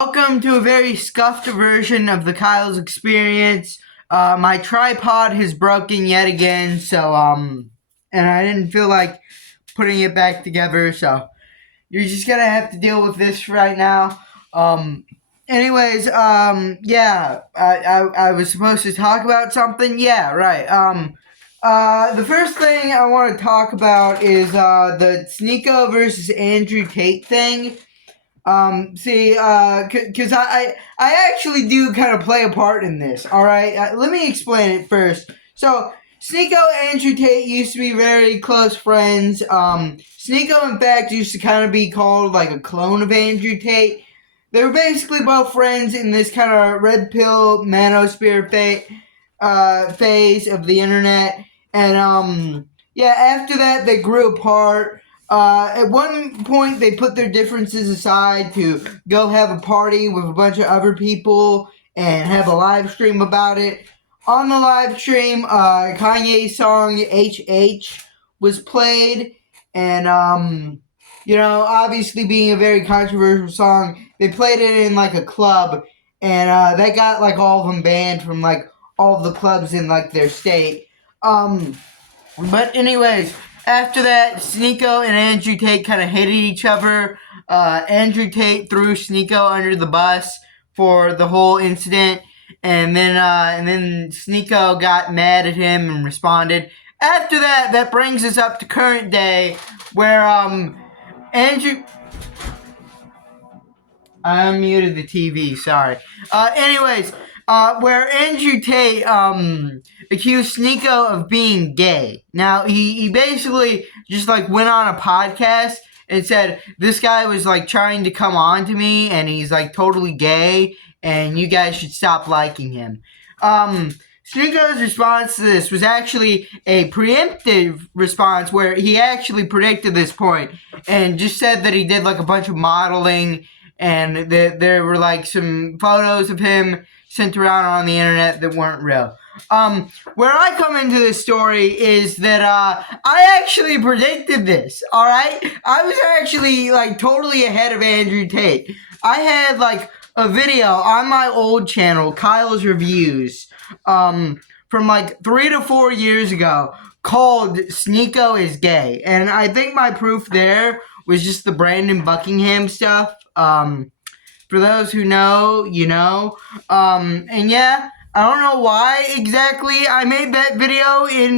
Welcome to a very scuffed version of the Kyle's Experience. My tripod has broken yet again, and I didn't feel like putting it back together, so you're just gonna have to deal with this right now. Yeah, I was supposed to talk about something. Yeah, right. The first thing I want to talk about is the Sneeko versus Andrew Tate thing. Because I actually do kind of play a part in this. All right, let me explain it first. So, Sneeko and Andrew Tate used to be very close friends. Sneeko, in fact, used to kind of be called like a clone of Andrew Tate. They were basically both friends in this kind of red pill manosphere phase of the internet. And yeah, after that, they grew apart. At one point, they put their differences aside to go have a party with a bunch of other people and have a live stream about it. On the live stream, Kanye's song HH was played, and obviously being a very controversial song, they played it in like a club, and that got like all of them banned from like all of the clubs in like their state. But anyways, after that, Sneeko and Andrew Tate kind of hated each other. Andrew Tate threw Sneeko under the bus for the whole incident, and then Sneeko got mad at him and responded. After that, that brings us up to current day, where Andrew. I unmuted the TV. Sorry. Where Andrew Tate accused Sneeko of being gay. Now he basically just like went on a podcast and said this guy was like trying to come on to me and he's like totally gay and you guys should stop liking him. Sneeko's response to this was actually a preemptive response where he actually predicted this point and just said that he did like a bunch of modeling and there were like some photos of him sent around on the internet that weren't real. Where I come into this story is that I actually predicted this. All right, I was actually like totally ahead of Andrew Tate. I had like a video on my old channel, Kyle's Reviews, from like 3 to 4 years ago, called "Sneeko is Gay," and I think my proof there was just the Brandon Buckingham stuff. For those who know, you know. And yeah, I don't know why exactly I made that video in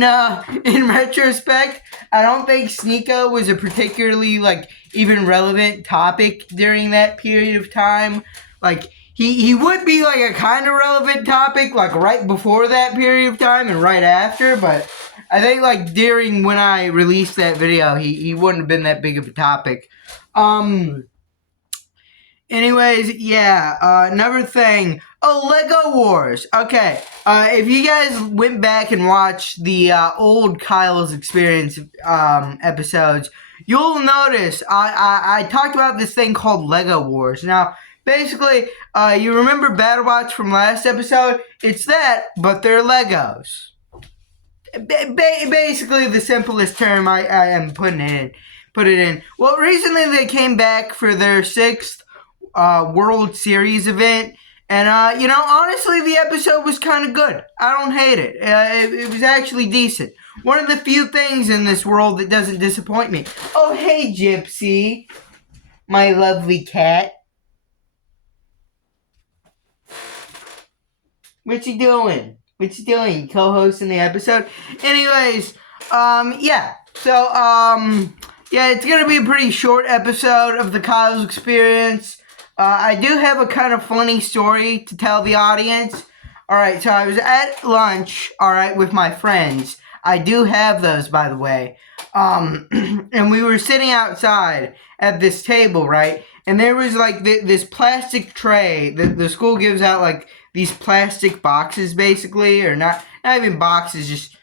retrospect. I don't think Sneeko was a particularly like even relevant topic during that period of time. Like he would be like a kind of relevant topic like right before that period of time and right after, but I think like during when I released that video, he wouldn't have been that big of a topic. Anyways, yeah, another thing. Oh, Lego Wars. Okay, if you guys went back and watched the old Kyle's Experience episodes, you'll notice I talked about this thing called Lego Wars. Now, basically, you remember BattleBots from last episode? It's that, but they're Legos. Basically, the simplest term I am putting it in. Put it in. Well, recently they came back for their 6th World Series event. And, honestly, the episode was kind of good. I don't hate it. It was actually decent. One of the few things in this world that doesn't disappoint me. Oh, hey, Gypsy. My lovely cat. What's he doing? What's he doing? Co-hosting the episode? Anyways, yeah. So, yeah, it's going to be a pretty short episode of the Kyle's Experience. I do have a kind of funny story to tell the audience. Alright, so I was at lunch, alright, with my friends. I do have those, by the way. And we were sitting outside at this table, right? And there was like this plastic tray that the school gives out, like these plastic boxes, basically, or not even boxes, just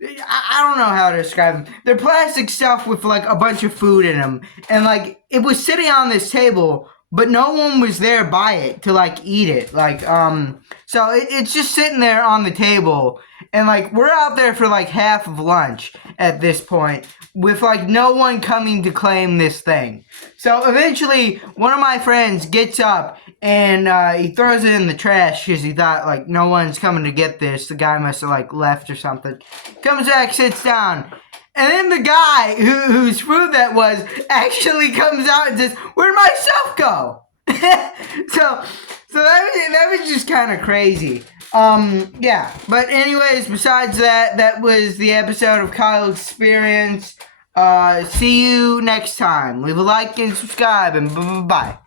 I don't know how to describe them. They're plastic stuff with like a bunch of food in them, and like it was sitting on this table. But no one was there by it to like eat it. Like, so it's just sitting there on the table. And like we're out there for like half of lunch at this point with like no one coming to claim this thing. So eventually one of my friends gets up and he throws it in the trash because he thought like no one's coming to get this. The guy must have like left or something. Comes back, sits down. And then the guy whose food that was actually comes out and says, "Where'd my stuff go?" so that was just kind of crazy. Yeah. But anyways, besides that, that was the episode of Kyle Experience. See you next time. Leave a like and subscribe, and bye.